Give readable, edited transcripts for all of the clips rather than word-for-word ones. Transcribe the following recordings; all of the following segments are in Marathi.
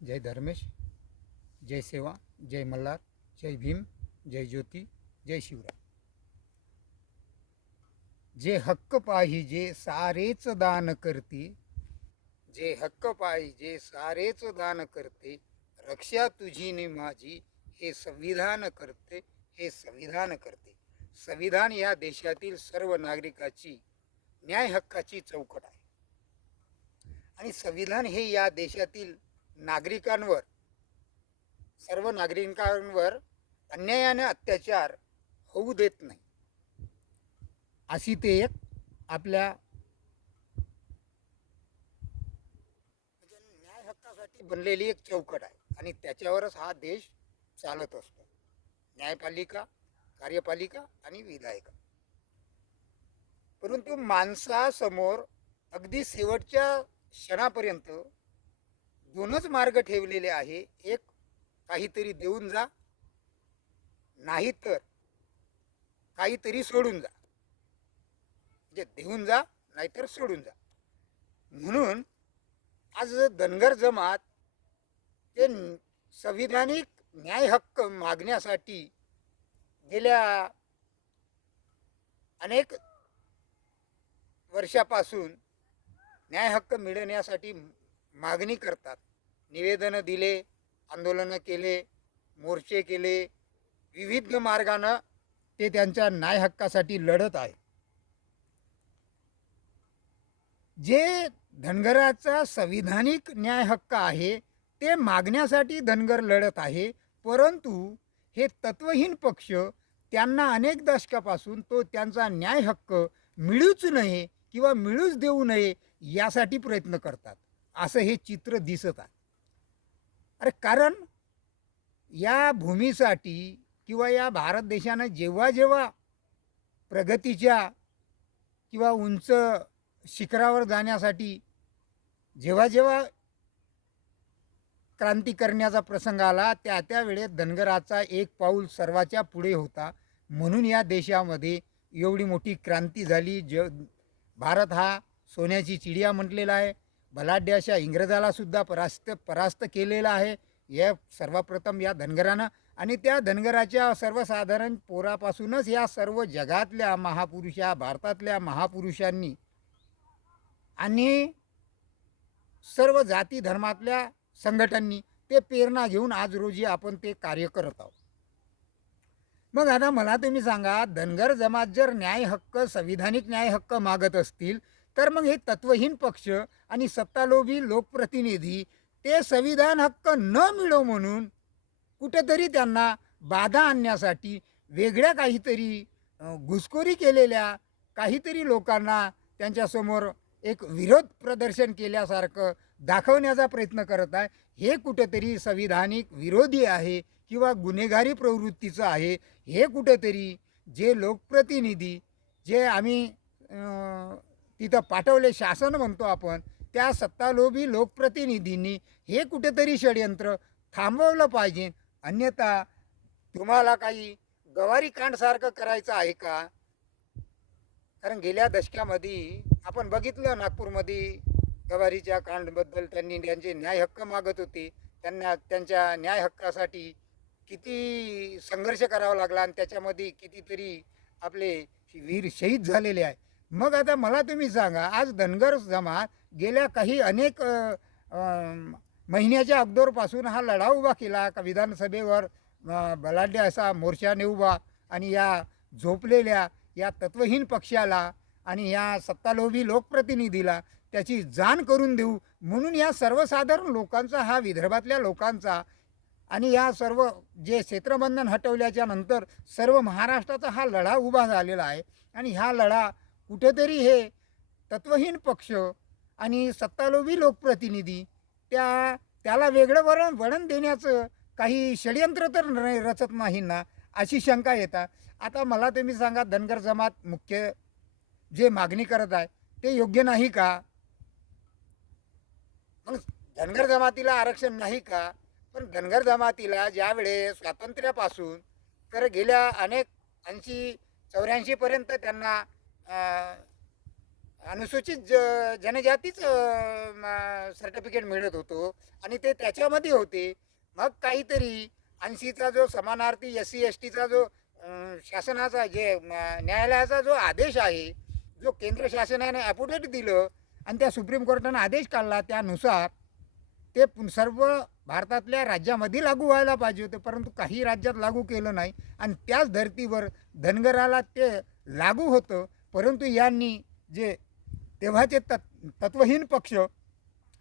जय धर्मेश, जय सेवा, जय मल्हार, जय भीम, जय ज्योती, जय शिवराय. जे हक्क पाहिजे सारेच दान करते, जे हक्क पाहिजे सारेच दान करते, रक्षा तुझी नि माझी हे संविधान करते, हे संविधान करते. संविधान या देशातील सर्व नागरिकाची न्याय हक्काची चौकट आहे आणि संविधान हे या देशातील नागरिकांवर, सर्व नागरिकांवर अन्यायाने अत्याचार होऊ देत नाही, अशी ते एक आपल्या न्याय हक्कासाठी बनलेली एक चौकट आहे आणि त्याच्यावरच हा देश चालत असतो. न्यायपालिका, कार्यपालिका आणि विधायिका. परंतु माणसासमोर अगदी शेवटच्या क्षणापर्यंत दोनच मार्ग ठेवलेले आहे. एक, काहीतरी देऊन जा, नाही तर काहीतरी सोडून जा. म्हणजे देऊन जा नाहीतर सोडून जा. म्हणून आज धनगर जमात ते संविधानिक न्याय हक्क मागण्यासाठी गेल्या अनेक वर्षापासून न्याय हक्क मिळवण्यासाठी मागणी करतात. निवेदनं दिले, आंदोलनं केले, मोर्चे केले, विविध मार्गानं ते त्यांच्या न्याय हक्कासाठी लढत आहे. जे धनगराचा संविधानिक न्याय हक्क आहे ते मागण्यासाठी धनगर लढत आहे. परंतु हे तत्वहीन पक्ष त्यांना अनेक दशकापासून तो त्यांचा न्याय हक्क मिळूच नये किंवा मिळूच देऊ नये यासाठी प्रयत्न करतात, असं हे चित्र दिसत आहे. अरे कारण या भूमीसाठी किंवा या भारत देशानं जेव्हा जेव्हा प्रगतीच्या किंवा उंच शिखरावर जाण्यासाठी जेव्हा जेव्हा क्रांती करण्याचा प्रसंग आला, त्या त्या वेळेत धनगराचा एक पाऊल सर्वाच्या पुढे होता. म्हणून या देशामध्ये एवढी मोठी क्रांती झाली. भारत हा सोन्याची चिडिया म्हटलेला आहे. बलाढ्य अशा इंग्रजाला सुद्धा परास्त केलेला आहे. या सर्वप्रथम या धनगरानं, आणि त्या धनगराच्या सर्वसाधारण पोरापासूनच या सर्व जगातल्या महापुरुषा, भारतातल्या महापुरुषांनी आणि सर्व जाती धर्मातल्या संघटनांनी ते प्रेरणा घेऊन आज रोजी आपण ते कार्य करत आहोत. मग आता मला तुम्ही सांगा, धनगर जमात जर न्याय हक्क, संविधानिक न्याय हक्क मागत असतील तर मग हे तत्वहीन पक्ष आणि सत्तालोभी लोकप्रतिनिधी ते संविधान हक्क न मिळो म्हणून कुठेतरी त्यांना बाधा आणण्यासाठी वेगळ्या काहीतरी घुसखोरी केलेल्या काहीतरी लोकांना त्यांच्यासमोर एक विरोध प्रदर्शन केल्यासारखं दाखवण्याचा प्रयत्न करत आहे. हे कुठेतरी संविधानिक विरोधी आहे किंवा गुन्हेगारी प्रवृत्तीचं आहे. हे कुठेतरी जे लोकप्रतिनिधी, जे आम्ही तिथं पाठवले शासन म्हणतो आपण, त्या सत्तालोभी लोकप्रतिनिधींनी हे कुठेतरी षडयंत्र थांबवलं पाहिजे. अन्यथा तुम्हाला काही गवारी कांडसारखं करायचं आहे का? कारण गेल्या दशकामध्ये आपण बघितलं, नागपूरमध्ये गवारीच्या कांडबद्दल त्यांनी त्यांचे न्याय हक्क मागत होते. त्यांना त्यांच्या न्याय हक्कासाठी किती संघर्ष करावा लागला आणि त्याच्यामध्ये कितीतरी आपले वीर शहीद झालेले आहे. मग आता मला तुम्ही सांगा, आज धनगर जमात गेल्या काही अनेक महिन्याच्या अगोदरपासून हा लढा उभा केला का विधानसभेवर बलाढ्य असा मोर्चाने उभा, आणि या झोपलेल्या या तत्वहीन पक्षाला आणि या सत्तालोभी लोकप्रतिनिधीला त्याची जाण करून देऊ म्हणून या सर्वसाधारण लोकांचा, हा विदर्भातल्या लोकांचा आणि या सर्व जे क्षेत्रबंधन हटवल्याच्या नंतर सर्व महाराष्ट्राचा हा लढा उभा झालेला आहे. आणि हा लढा कुठेतरी हे तत्वहीन पक्ष आणि सत्तालोभी लोकप्रतिनिधी त्याला वेगळं वळण देण्याचं काही षडयंत्र तर रचत नाही ना, अशी शंका येतात. आता मला तुम्ही सांगा, धनगर जमात मुख्य जे मागणी करत आहे ते योग्य नाही का? मग धनगर जमातीला आरक्षण नाही का? पण धनगर जमातीला ज्यावेळेस स्वातंत्र्यापासून तर गेल्या अनेक 80-84 पर्यंत त्यांना अनुसूचित जनजातीच सर्टिफिकेट मिळत होतो आणि ते त्याच्यामध्ये होते. मग काहीतरी 80चा जो समानार्थी SC STचा जो शासनाचा जे न्यायालयाचा जो आदेश आहे, जो केंद्र शासनाने ॲफिडेव्हिट दिलं आणि त्या सुप्रीम कोर्टानं आदेश काढला, त्यानुसार ते सर्व भारतातल्या राज्यामध्ये लागू व्हायला पाहिजे होते, परंतु काही राज्यात लागू केलं नाही आणि त्याच धर्तीवर धनगराला ते लागू होतं. परंतु यांनी जे तेव्हाचे तत्वहीन पक्ष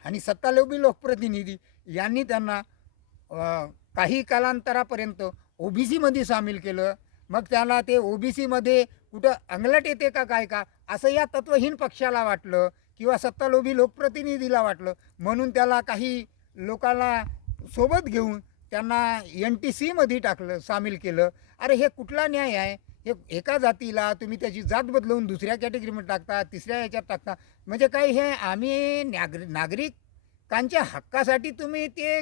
आणि सत्तालोभी लोकप्रतिनिधी यांनी त्यांना काही कालांतरापर्यंत OBCमध्ये सामील केलं. मग त्याला ते OBCमध्ये कुठं अंगलट येते का काय का असं या तत्वहीन पक्षाला वाटलं किंवा सत्तालोभी लोकप्रतिनिधीला वाटलं, म्हणून त्याला काही लोकांना सोबत घेऊन त्यांना NTCमध्ये टाकलं, सामील केलं. अरे हे कुठला न्याय आहे? हे एका जातीला तुम्ही त्याची जात बदलवून दुसऱ्या कॅटेगरीमध्ये टाकता, तिसऱ्या ह्याच्यात टाकता. म्हणजे काय हे आम्ही नागरिकांच्या हक्कासाठी तुम्ही ते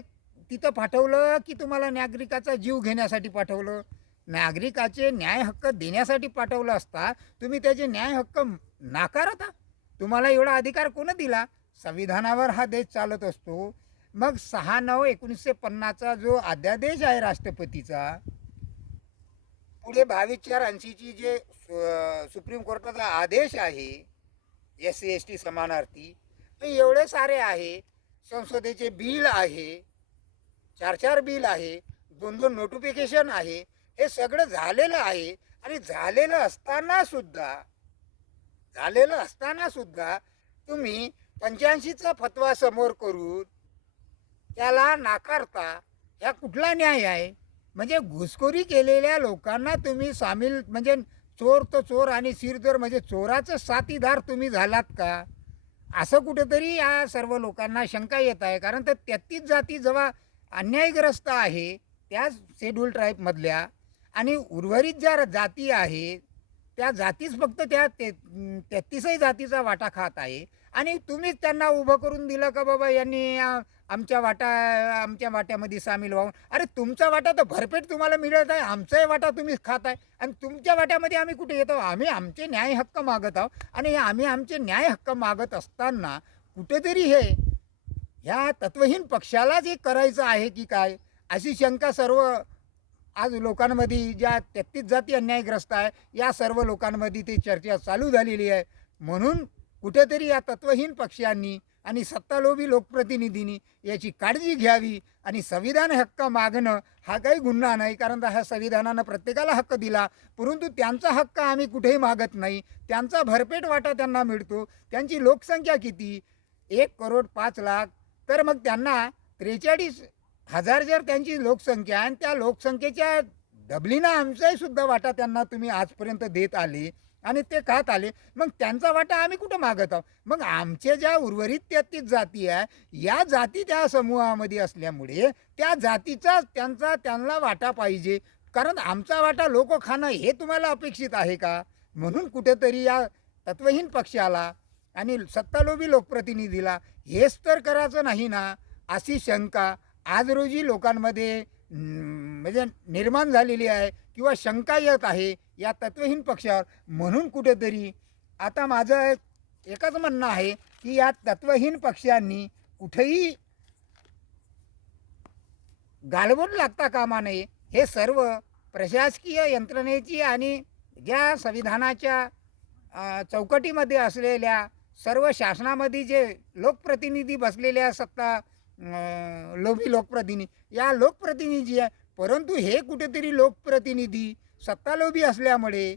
तिथं पाठवलं की तुम्हाला नागरिकाचा जीव घेण्यासाठी पाठवलं? नागरिकाचे न्याय हक्क देण्यासाठी पाठवलं असता तुम्ही त्याचे न्याय हक्क नाकारता? तुम्हाला एवढा अधिकार कोण दिला? संविधानावर हा देश चालत असतो. मग 6/9/1950चा जो अध्यादेश आहे राष्ट्रपतीचा, पुढे 22/4/80ची जे सुप्रीम कोर्टाचा आदेश आहे SC ST समानार्थी, ते एवढे सारे आहे. संसदेचे बिल आहे, 4 बिल आहे, 2 नोटिफिकेशन आहे. हे सगळं झालेलं आहे आणि झालेलं असताना सुद्धा तुम्ही 85चा फतवा समोर करून त्याला नाकारता. ह्या कुठला न्याय आहे? म्हणजे घुसखोरी केलेल्या लोकांना तुम्ही सामील, म्हणजे चोर तो चोर आणि सिरचोर म्हणजे चोराचं साथीदार तुम्ही झालात का? असं कुठेतरी या सर्व लोकांना शंका येत आहे. कारण तर 33 जाती जेव्हा अन्यायग्रस्त आहे त्या शेड्यूल ट्राईबमधल्या, आणि उर्वरित ज्या जाती आहेत त्या जातीच फक्त त्या 33 जातीचा वाटा खात आहे, आणि तुम्हीच त्यांना उभं करून दिलं का बाबा यांनी आमच्या वाट्यामध्ये सामील व्हावं. अरे तुमचा वाटा तर भरपेट तुम्हाला मिळत आहे, आमचाही वाटा तुम्ही खात आहे, आणि तुमच्या वाट्यामध्ये आम्ही कुठे येतो? आम्ही आमचे न्याय हक्क मागत आहोत, आणि आम्ही आमचे न्याय हक्क मागत असताना कुठेतरी हे ह्या तत्वहीन पक्षालाच हे करायचं आहे की काय, अशी शंका सर्व आज लोकांमध्ये, ज्या 33 जाती अन्यायग्रस्त आहे या सर्व लोकांमध्ये ती चर्चा चालू झालेली आहे. म्हणून कुठेतरी या तत्वहीन पक्षांनी आणि सत्तालोभी लोकप्रतिनिधींनी याची काळजी घ्यावी, आणि संविधान हक्क मागणं हा काही गुन्हा नाही, कारण ह्या संविधानानं प्रत्येकाला हक्क दिला, परंतु त्यांचा हक्क आम्ही कुठेही मागत नाही. त्यांचा भरपेट वाटा त्यांना मिळतो. त्यांची लोकसंख्या किती? 1,05,00,000. तर मग त्यांना 43,000 जर त्यांची लोकसंख्या, आणि त्या लोकसंख्येच्या डबलीनं आमचाही सुद्धा वाटा त्यांना तुम्ही आजपर्यंत देत आले आणि ते खात आले, मग त्यांचा वाटा आम्ही कुठं मागत आहोत? मग आमचे ज्या उर्वरित 33 जाती आहे, या जाती त्या समूहामध्ये असल्यामुळे त्या जातीचा त्यांना वाटा पाहिजे, कारण आमचा वाटा लोक खाणं हे तुम्हाला अपेक्षित आहे का? म्हणून कुठेतरी या तत्वहीन पक्षाला आणि सत्तालोभी लोकप्रतिनिधीला हेच तर करायचं नाही ना, अशी शंका आज रोजी लोकांमध्ये म्हणजे निर्माण झालेली आहे, किंवा शंका येत आहे या तत्वहीन पक्षावर. म्हणून कुठेतरी आता माझं एकच म्हणणं आहे की या तत्वहीन पक्षांनी कुठेही गालबोट लागता कामा नये. हे सर्व प्रशासकीय यंत्रणेची आणि ज्या संविधानाच्या चौकटीमध्ये असलेल्या सर्व शासनामध्ये जे लोकप्रतिनिधी बसलेल्या लोभी लोकप्रतिनिधी, या लोकप्रतिनिधी आहे, परंतु हे कुठेतरी लोकप्रतिनिधी सत्तालोभी असल्यामुळे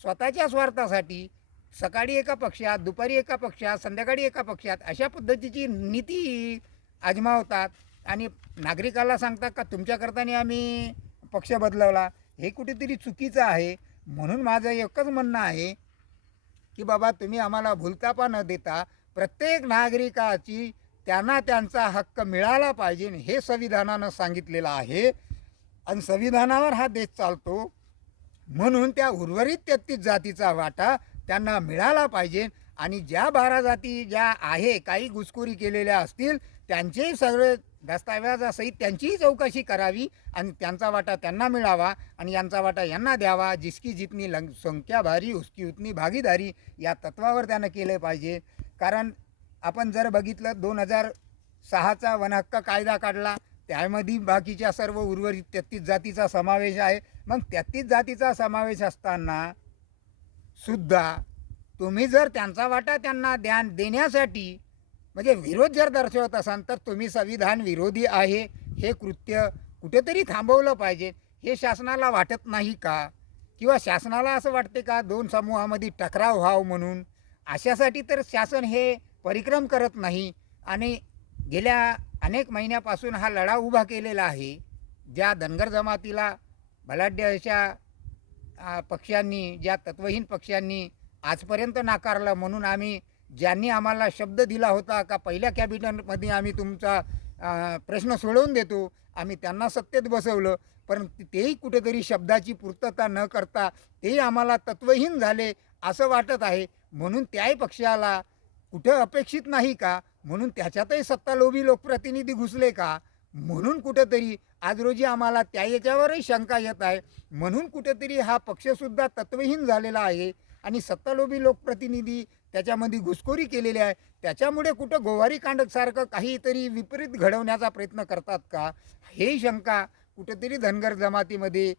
स्वतःच्या स्वार्थासाठी सकाळी एका पक्षात, दुपारी एका पक्षात, संध्याकाळी एका पक्षात अशा पद्धतीची नीती आजमावतात, आणि नागरिकाला सांगतात का तुमच्याकरताने आम्ही पक्ष बदलवला. हे कुठेतरी चुकीचं आहे. म्हणून माझं एकच म्हणणं आहे की बाबा तुम्ही आम्हाला भूलतापा न देता प्रत्येक नागरिकाची त्यांना त्यांचा हक्क मिळाला पाहिजे, हे संविधानानं सांगितलेलं आहे, आणि संविधानावर हा देश चालतो. म्हणून त्या उर्वरित 33 जातीचा वाटा त्यांना मिळाला पाहिजे, आणि ज्या 12 जाती ज्या आहे काही घुसखोरी केलेल्या असतील त्यांचेही सगळे दस्तावेजासहित त्यांचीही चौकशी करावी आणि त्यांचा वाटा त्यांना मिळावा आणि यांचा वाटा यांना द्यावा. जिसकी जितनी संख्या भारी उसकी उतनी भागीदारी या तत्वावर त्यानं केलं पाहिजे. कारण आपण जर बघितलं 2006चा वनहक्क कायदा काढला, त्यामध्ये बाकीच्या सर्व उर्वरित 33 जातीचा समावेश आहे. मग 33 जातीचा समावेश असताना सुद्धा तुम्ही जर त्यांचा वाटा त्यांना देण्यासाठी म्हणजे विरोध जर दर्शवत असाल तर तुम्ही संविधान विरोधी आहे हे कृत्य कुठेतरी थांबवलं पाहिजे. हे शासनाला वाटत नाही का? किंवा शासनाला असं वाटते का दोन समूहामध्ये टकराव व्हावं म्हणून? अशासाठी तर शासन हे परिक्रम करत नाही आणि गेल्या अनेक महिन्यापासून हा लढा उभा केलेला आहे. ज्या धनगर जमातीला बलाढ्य अशा पक्षांनी, ज्या तत्वहीन पक्षांनी आजपर्यंत नाकारलं, म्हणून आम्ही ज्यांनी आम्हाला शब्द दिला होता का पहिल्या कॅबिनेटमध्ये आम्ही तुमचा प्रश्न सोडवून देतो, आम्ही त्यांना सत्तेत बसवलं. परंतु तेही कुठेतरी शब्दाची पूर्तता न करता तेही आम्हाला तत्वहीन झाले असं वाटत आहे. म्हणून त्याही पक्षाला कुठं अपेक्षित नाही का? म्हणून त्याच्यातही सत्तालोभी लोकप्रतिनिधी घुसले का? म्हणून कुठेतरी आज रोजी आम्हाला त्या याच्यावरही शंका येत आहे. म्हणून कुठेतरी हा पक्षसुद्धा तत्वहीन झालेला आहे आणि सत्तालोभी लोकप्रतिनिधी त्याच्यामध्ये घुसखोरी केलेली आहे. त्याच्यामुळे कुठं गोवारी कांडकसारखं काहीतरी विपरीत घडवण्याचा प्रयत्न करतात का? ही शंका कुठेतरी धनगर जमातीमध्ये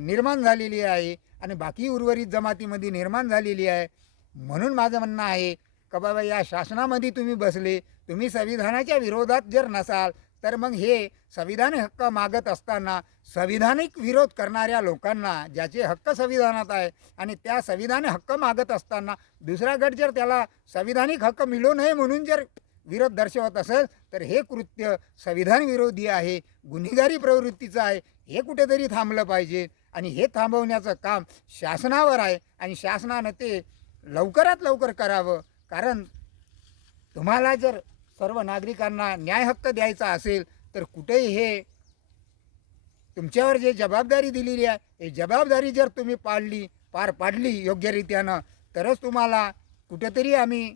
निर्माण झालेली आहे आणि बाकी उर्वरित जमातीमध्ये निर्माण झालेली आहे. म्हणून माझं म्हणणं आहे का बाबा या शासनामध्ये तुम्ही बसले, तुम्ही संविधानाच्या विरोधात जर नसाल तर मग हे संविधान हक्क मागत असताना संविधानिक विरोध करणाऱ्या लोकांना, ज्याचे हक्क संविधानात आहे आणि त्या संविधान हक्क मागत असताना दुसरा गट जर त्याला संविधानिक हक्क मिळू नये म्हणून जर विरोध दर्शवत असेल तर हे कृत्य संविधान विरोधी आहे, गुन्हेगारी प्रवृत्तीचं आहे. हे कुठेतरी थांबलं पाहिजे आणि हे थांबवण्याचं काम शासनावर आहे आणि शासनानं ते लवकरात लवकर करावं. कारण तुम्हाला जर सर्व नागरिकांना न्याय हक्क द्यायचा असेल तर कुठेही हे तुमच्यावर जे जबाबदारी दिलेली आहे हे जबाबदारी जर तुम्ही पार पाडली योग्यरित्यानं तरच तुम्हाला कुठेतरी आम्ही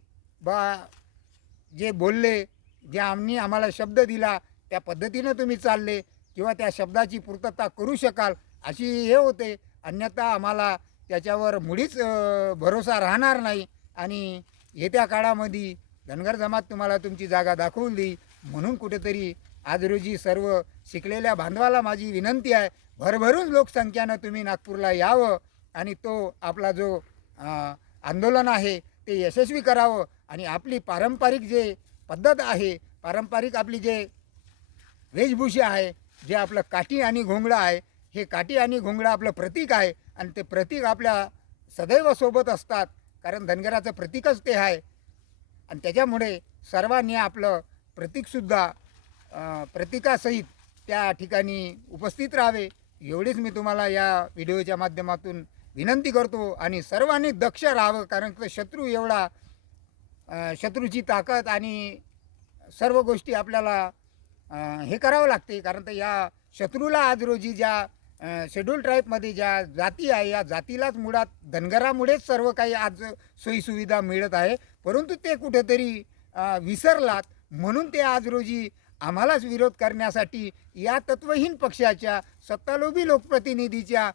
जे बोलले, जे आम्हाला शब्द दिला त्या पद्धतीनं तुम्ही चालले किंवा त्या शब्दाची पूर्तता करू शकाल अशी हे होते. अन्यथा आम्हाला त्याच्यावर मुळीच भरोसा राहणार नाही आणि येत्या काळामध्ये धनगर जमात तुम्हाला तुमची जागा दाखवून देईल. म्हणून कुठेतरी आज रोजी सर्व शिकलेल्या बांधवाला माझी विनंती आहे, भरभरून लोकसंख्येनं तुम्ही नागपूरला यावं आणि तो आपला जो आंदोलन आहे ते यशस्वी करावं आणि आपली पारंपरिक जे पद्धत आहे, पारंपरिक आपली जे वेशभूषा आहे, जे आपलं काठी आणि घोंगडं आहे, हे काठी आणि घोंगडं आपलं प्रतीक आहे आणि ते प्रतीक आपल्या सदैव सोबत असतात. कारण धनगराचं प्रतीकच ते आहे आणि त्याच्यामुळे सर्वांनी आपलं प्रतीकसुद्धा प्रतीकासहित त्या ठिकाणी उपस्थित राहावे एवढीच मी तुम्हाला या व्हिडिओच्या माध्यमातून विनंती करतो. आणि सर्वांनी दक्ष राहावं कारण शत्रू एवढा शत्रूची ताकद आणि सर्व गोष्टी आपल्याला हे करावं लागते. कारण तर या शत्रूला आज रोजी ज्या शेड्यूल ट्राईबमध्ये ज्या जाती आहे या जातीलाच मुळात धनगरामुळेच सर्व काही आज सोयीसुविधा मिळत आहे, परंतु ते कुठेतरी विसरलात. म्हणून ते आज रोजी आम्हालाच विरोध करण्यासाठी या तत्वहीन पक्षाच्या सत्तालोभी लोकप्रतिनिधीच्या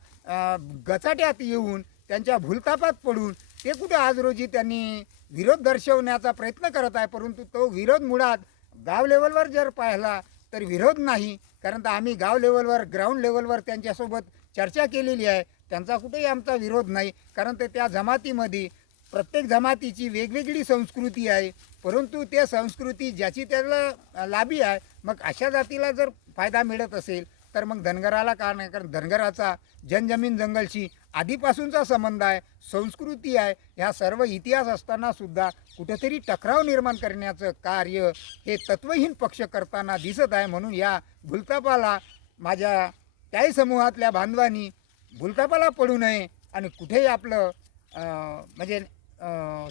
गचाट्यात येऊन त्यांच्या भूलथापात पडून ते कुठे आज रोजी त्यांनी विरोध दर्शवण्याचा प्रयत्न करत आहे. परंतु तो विरोध मुळात गाव लेवलवर जर पाहिला तर विरोध नाही. कारण तर आम्ही गाव लेवलवर ग्राउंड लेवलवर त्यांच्यासोबत चर्चा केलेली आहे. त्यांचा कुठेही आमचा विरोध नाही. कारण ते त्या जमातीमध्ये प्रत्येक जमातीची वेगवेगळी संस्कृती आहे, परंतु त्या संस्कृती ज्याची त्याला लाभी आहे. मग अशा जातीला जर फायदा मिळत असेल तर मग धनगराला का नाही? कारण धनगराचा जनजमीन जंगलशी आधीपासूनचा संबंध आहे, संस्कृती आहे. ह्या सर्व इतिहास असताना सुद्धा कुठेतरी टकराव निर्माण करण्याचं कार्य हे तत्वहीन पक्ष करताना दिसत आहे. म्हणून या भूलथापाला माझ्या त्याही समूहातल्या बांधवांनी भूलथापाला पडू नये आणि कुठेही आपलं म्हणजे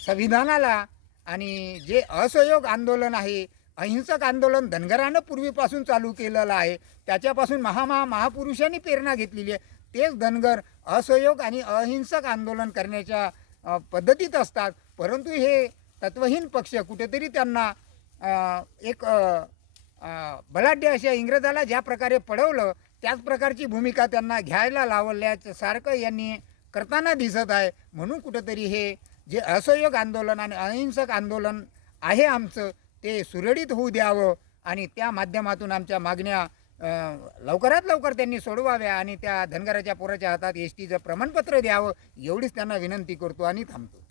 संविधानाला आणि जे असहयोग आंदोलन आहे, अहिंसक आंदोलन धनगरानं पूर्वीपासून चालू केलेलं आहे, त्याच्यापासून महापुरुषांनी प्रेरणा घेतलेली आहे. तेच धनगर असहयोग आणि अहिंसक आंदोलन करण्याच्या पद्धतीत असतात. परंतु हे तत्वहीन पक्ष कुठेतरी त्यांना एक बलाढ्य अशा इंग्रजाला ज्या प्रकारे पळवलं त्याच प्रकारची भूमिका त्यांना घ्यायला लावल्याचं सारखं यांनी करताना दिसत आहे. म्हणून कुठंतरी हे जे असहयोग आंदोलन आणि अहिंसक आंदोलन आहे आमचं ते सुरळीत होऊ द्यावं आणि त्या माध्यमातून आमच्या मागण्या लवकरात लवकर त्यांनी सोडवाव्या आणि त्या धनगराच्या पोराच्या हातात एस टीचं प्रमाणपत्र द्यावं एवढीच त्यांना विनंती करतो आणि थांबतो.